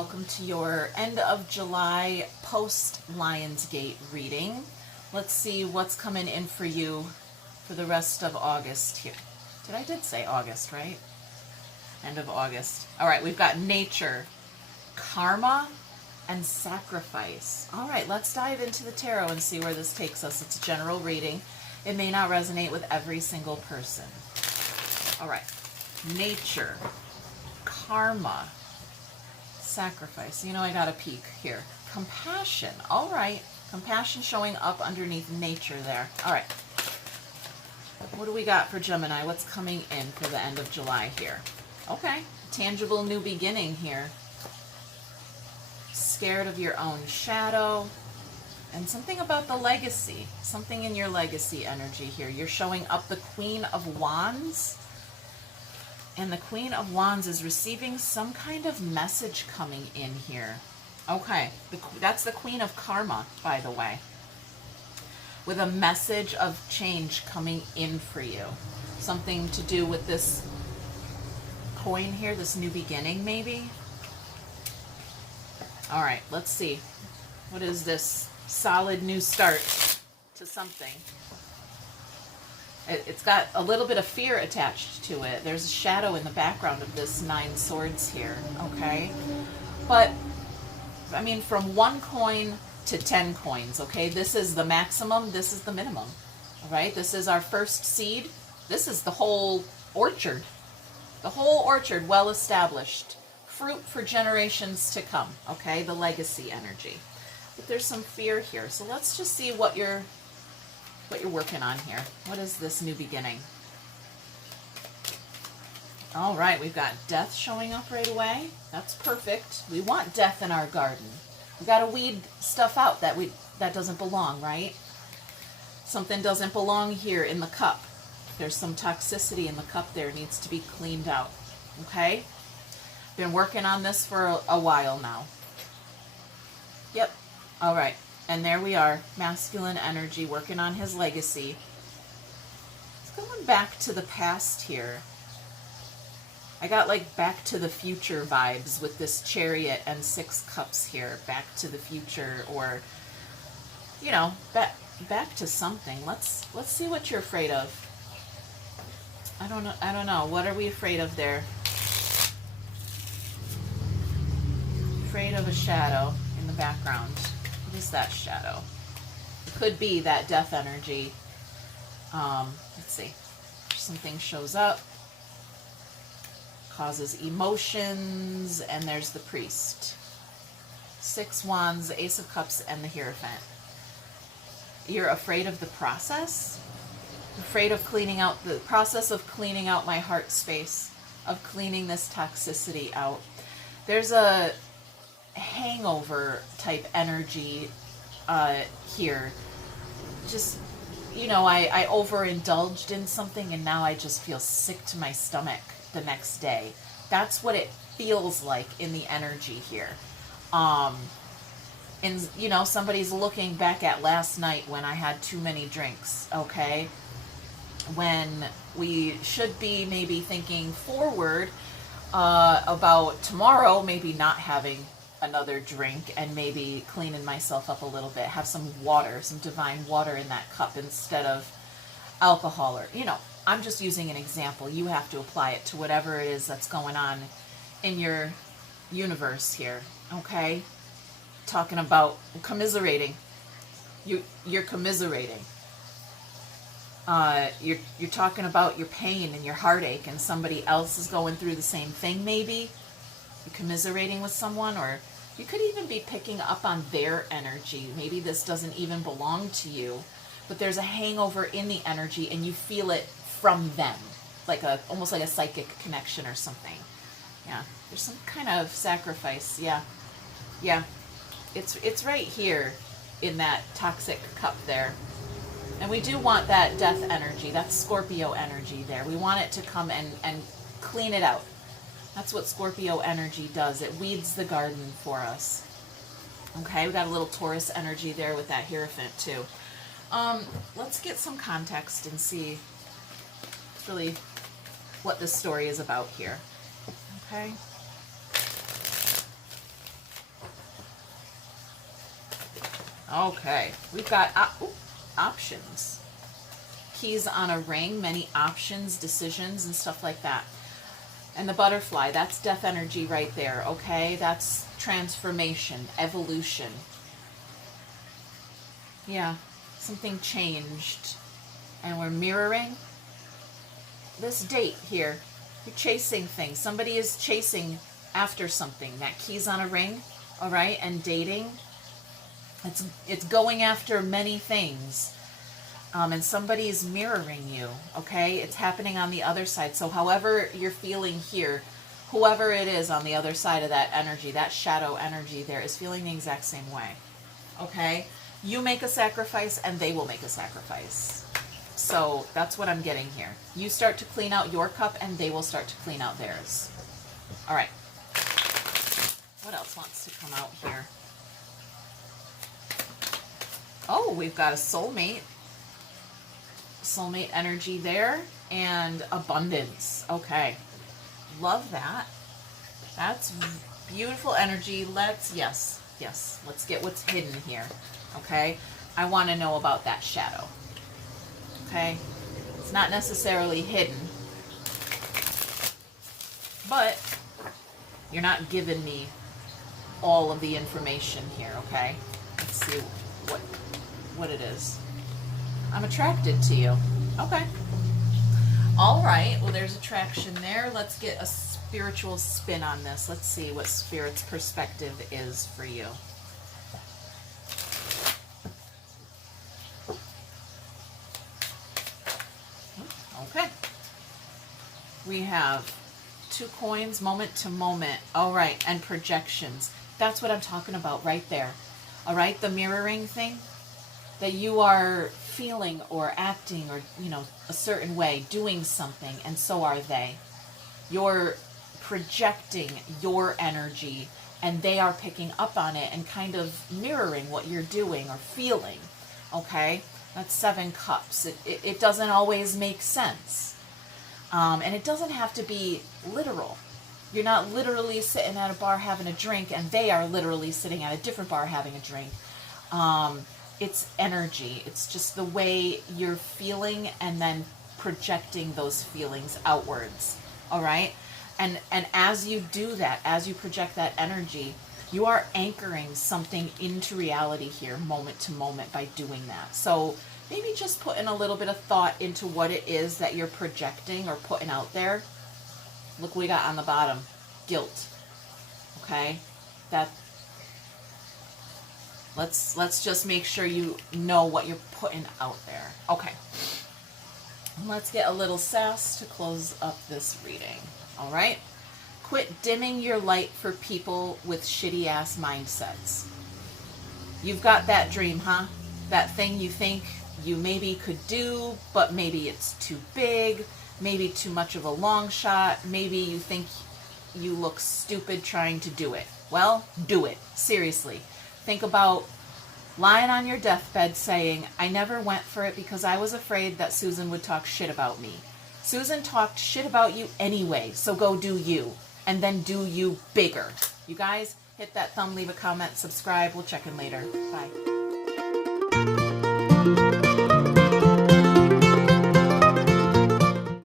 welcome to your end of July post Lionsgate reading. Let's see what's coming in for you for the rest of August here. I did say August, right? End of August. All right, we've got nature, karma, and sacrifice. All right, let's dive into the tarot and see where this takes us. It's a general reading. It may not resonate with every single person. All right, nature, karma, sacrifice. You know, I got a peek here. Compassion. All right, compassion showing up underneath nature there. All right. What do we got for Gemini? What's coming in for the end of July here? Okay, tangible new beginning here. Scared of your own shadow. And something about the legacy. Something in your legacy energy here. You're showing up the Queen of Wands. And the Queen of Wands is receiving some kind of message coming in here. Okay, that's the Queen of Karma, by the way. With a message of change coming in for you. Something to do with this coin here, this new beginning maybe. All right, let's see. What is this solid new start to something? It's got a little bit of fear attached to it. There's a shadow in the background of this 9 swords here, okay? But, I mean, from 1 coin to 10 coins, okay? This is the maximum, this is the minimum, all right? This is our first seed. This is the whole orchard. The whole orchard, well established. Fruit for generations to come, okay? The legacy energy. But there's some fear here. So let's just see what you're working on here. What is this new beginning? All right, we've got death showing up right away. That's perfect. We want death in our garden. We got to weed stuff out that doesn't belong, right? Something doesn't belong here in the cup. There's some toxicity in the cup there, needs to be cleaned out, okay? Been working on this for a while now. Yep. All right. And there we are. Masculine energy working on his legacy. It's going back to the past here. I got like back to the future vibes with this Chariot and 6 cups here. Back to the future, or, you know, back to something. Let's see what you're afraid of. I don't know. What are we afraid of there? Afraid of a shadow in the background. What is that shadow? It could be that death energy. Let's see. Something shows up, causes emotions, and there's the priest. 6 wands, Ace of Cups, and the Hierophant. You're afraid of the process? Afraid of cleaning out the process of cleaning out my heart space, of cleaning this toxicity out. There's a hangover type energy here. Just, you know, I overindulged in something and now I just feel sick to my stomach the next day. That's what it feels like in the energy here. And, you know, somebody's looking back at last night when I had too many drinks, okay? When we should be maybe thinking forward about tomorrow, maybe not having another drink and maybe cleaning myself up a little bit, have some water, some divine water in that cup instead of alcohol, or, you know, I'm just using an example. You have to apply it to whatever it is that's going on in your universe here, okay? Talking about commiserating. You're commiserating. You're talking about your pain and your heartache, and somebody else is going through the same thing maybe. You're commiserating with someone, or you could even be picking up on their energy. Maybe this doesn't even belong to you, but there's a hangover in the energy and you feel it from them, like almost like a psychic connection or something. Yeah, there's some kind of sacrifice. Yeah, it's right here in that toxic cup there. And we do want that death energy, that Scorpio energy there. We want it to come and clean it out. That's what Scorpio energy does. It weeds the garden for us. Okay, we got a little Taurus energy there with that Hierophant too. Let's get some context and see really what this story is about here. Okay. Okay, we've got options. Keys on a ring, many options, decisions, and stuff like that. And the butterfly, that's death energy right there, okay? That's transformation, evolution. Yeah, something changed. And we're mirroring this date here. You're chasing things. Somebody is chasing after something. That keys on a ring, all right? And dating. It's going after many things. And somebody is mirroring you, okay? It's happening on the other side. So however you're feeling here, whoever it is on the other side of that energy, that shadow energy there, is feeling the exact same way, okay? You make a sacrifice and they will make a sacrifice. So that's what I'm getting here. You start to clean out your cup and they will start to clean out theirs. All right. What else wants to come out here? Oh, we've got a soulmate. Soulmate energy there, and abundance. Okay, love that. That's beautiful energy. Let's let's get what's hidden here. Okay, I want to know about that shadow. Okay, it's not necessarily hidden, but you're not giving me all of the information here. Okay, let's see what it is. I'm attracted to you. Okay. All right. Well, there's attraction there. Let's get a spiritual spin on this. Let's see what Spirit's perspective is for you. Okay. We have 2 coins, moment to moment. All right. And projections. That's what I'm talking about right there. All right. The mirroring thing. That you are feeling or acting or, a certain way, doing something, and so are they. You're projecting your energy, and they are picking up on it and kind of mirroring what you're doing or feeling, okay? That's 7 cups. It doesn't always make sense. And it doesn't have to be literal. You're not literally sitting at a bar having a drink, and they are literally sitting at a different bar having a drink. It's energy. It's just the way you're feeling and then projecting those feelings outwards. All right? And as you do that, as you project that energy, you are anchoring something into reality here, moment to moment, by doing that. So maybe just putting a little bit of thought into what it is that you're projecting or putting out there. Look what we got on the bottom. Guilt. Okay? Let's just make sure you know what you're putting out there. Okay. Let's get a little sass to close up this reading. All right? Quit dimming your light for people with shitty ass mindsets. You've got that dream, huh? That thing you think you maybe could do, but maybe it's too big, maybe too much of a long shot, maybe you think you look stupid trying to do it. Well, do it. Seriously. Think about lying on your deathbed saying, I never went for it because I was afraid that Susan would talk shit about me. Susan talked shit about you anyway, so go do you. And then do you bigger. You guys, hit that thumb, leave a comment, subscribe. We'll check in later. Bye.